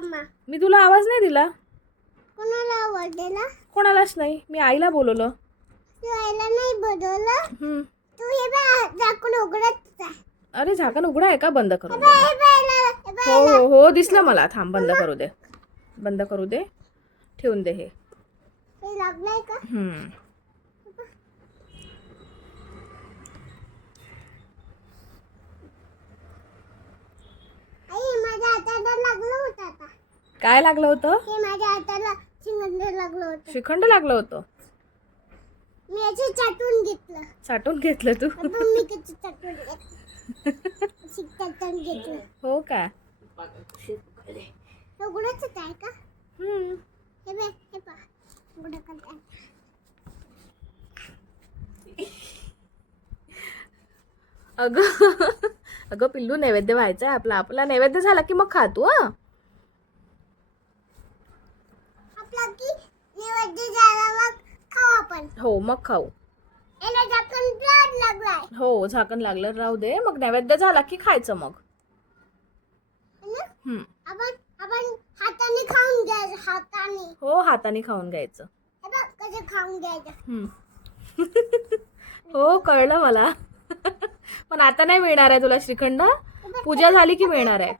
मी तुला आवाज नाही दिला. कोणाला आवाज दिला? कोणालाच नाही. मी आईला बोलवलं. तू आईला नाही बोलवलं? तू हे बघ झाकून उघडत आहे. अरे झाकण उघडा आहे का? बंद करू दे. हे बघ, हो हो हो दिसलं मला. थांब बंद करू दे. बंद करू दे. ठेवून दे हे. हे लागलंय का? आई माझ्या हाताला लागलं होतं आता. काय लागलं होतं? हे माझ्या हाताला शिंगंड लागलं होतं. श्रीखंड लागलं होतं. मी याचे चाटून घेतलं. साठवून घेतलं तू? आपण मी किती चाटून घेतलं. चाटून घेतलं. हो का? उघडच आहे का? हे बघ, हे पहा. उघडं करते. अगं अगं पिल्लू नैवेद्य व्हायचा आहे आपला नैवेद्य झाला की मग खा तू. आपला की नैवेद्य झाला मग खाऊ आपण. हो मग खाऊ. याला झाकण लागलाय. हो झाकण लागलं राहू दे. मग नैवेद्य झाला की खायचं मग. आपण आपण हाताने खाऊन घ्यायचं. हाताने. हो हाताने खाऊन घ्यायचं. हे बघ कसं खाऊन घ्यायचं. हो कळलं मला. पण आता नाही मिळणार आहे तुला श्रीखंड. पूजा झाली की मिळणार आहे.